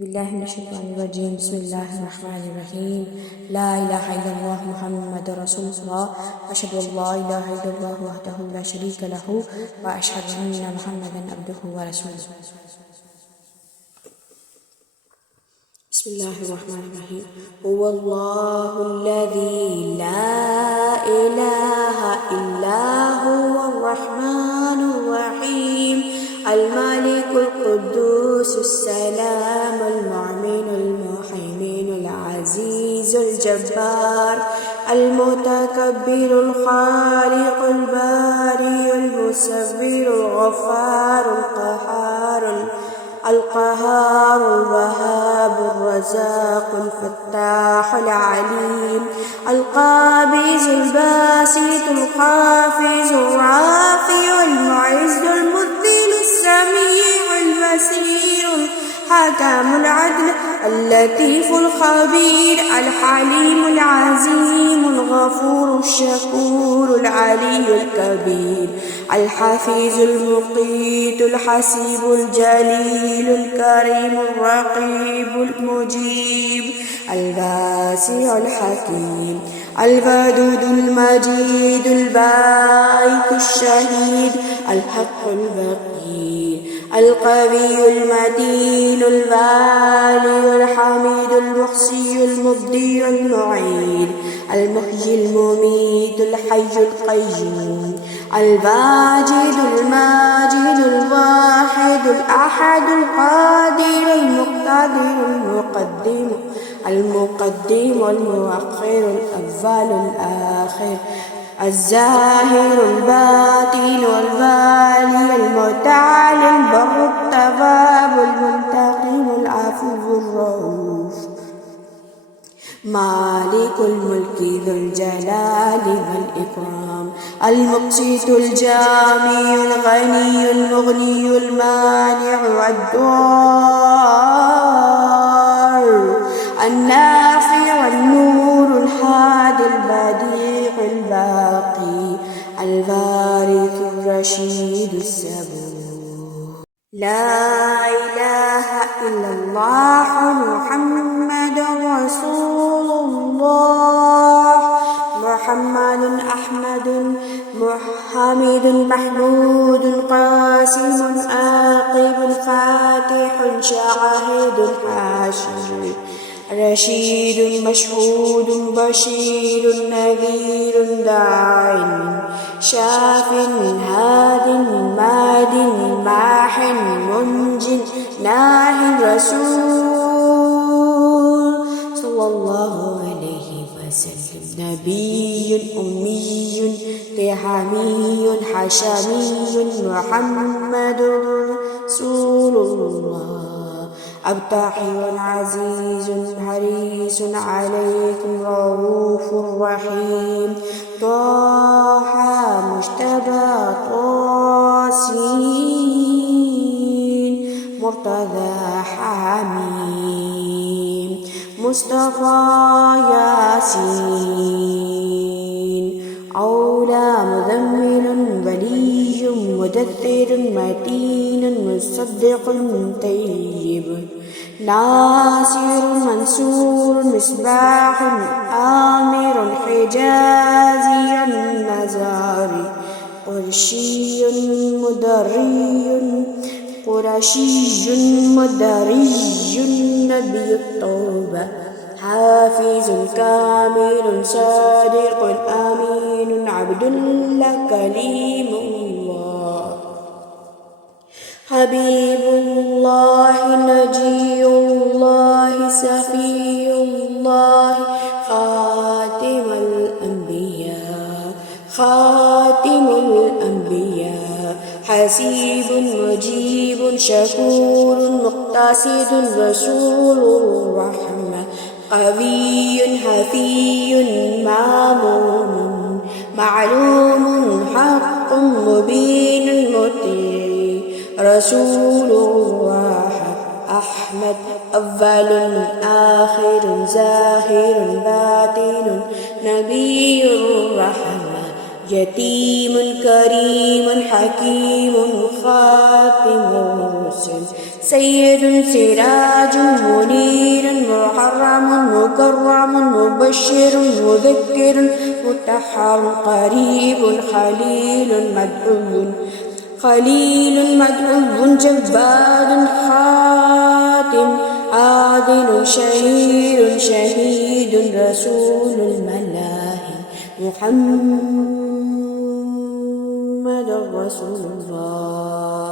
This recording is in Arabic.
بالله من الشيطان الرجيم. بسم الله الرحمن الرحيم. لا إله إلا الله محمد رسول الله. أشهد أن لا إله إلا الله وحده لا شريك له وأشهد أن محمدا عبده ورسوله. بسم الله الرحمن الرحيم. هو الله الذي لا إله إلا هو الرحمن الرحيم الملك القدوس السلام المؤمن المهيمن العزيز الجبار المتكبر الخالق البارئ المصور الغفار القهار الوهاب الرزاق الفتاح العليم القابض الباسط الخافض الرافع المعز المذل السميع البصير الحكم العدل اللطيف الخبير الحليم العظيم الغفور الشكور العلي الكبير الحفيظ المقيت الحسيب الجليل الكريم الرقيب المجيب الباسع الحكيم الودود المجيد الباعث الشهيد الحق البقير القوي المتين البالي الحميد المحصي المبدي المعيد المحيي المميت الحي القيوم الواجد الماجد الواحد الأحد القادر المقتدر المقدم المؤخر الأول الآخر الظاهر الباطن والوالي المتعالي البر التواب المنتقم العفو الرؤوف مالك الملك ذو الجلال والإكرام المقسط الجامع الغني المغني المانع الضار النافع النور الهادي البديع الباقي الوارث الرشيد الصبور. لا إله إلا الله محمد رسول الله محمد أحمد محمد محمود قاسم عاقب فاتح شاهد حاشر رشيد مشهود بشير نذير داع شاف هاد ماد ماح منج ناه رسول صلى الله عليه وسلم نبي أمي تهامي حشمي محمد رسول الله أبطحي عزيز حريص عليكم رؤوف رحيم طه مجتبى طاسين مرتضى حميم مصطفى ياسين أولى مذمل ولي مدثر متين مصدق طيب ناصر منصور مصباح آمر حجازي النزاري قرشي مدري نبي التوبة حافظ كامل صادق أمين عبد الله كليم الله حبيب الله نجي الله سفي الله خاتم الأنبياء حسيب مجيب شكور مقتصد رسول الرحمة قوي حفي مامون معلوم حق مبين مطيع رسول الله أحمد أول آخر ظاهر باطن نبي الرحمة يتيم كريم حكيم خاتم الرسل سيد سراج منير محرم مكرم مبشر مذكر مطهر قريب خليل مدعو جبار خاتم عادل شهيد رسول الملاهي محمد رسول الله.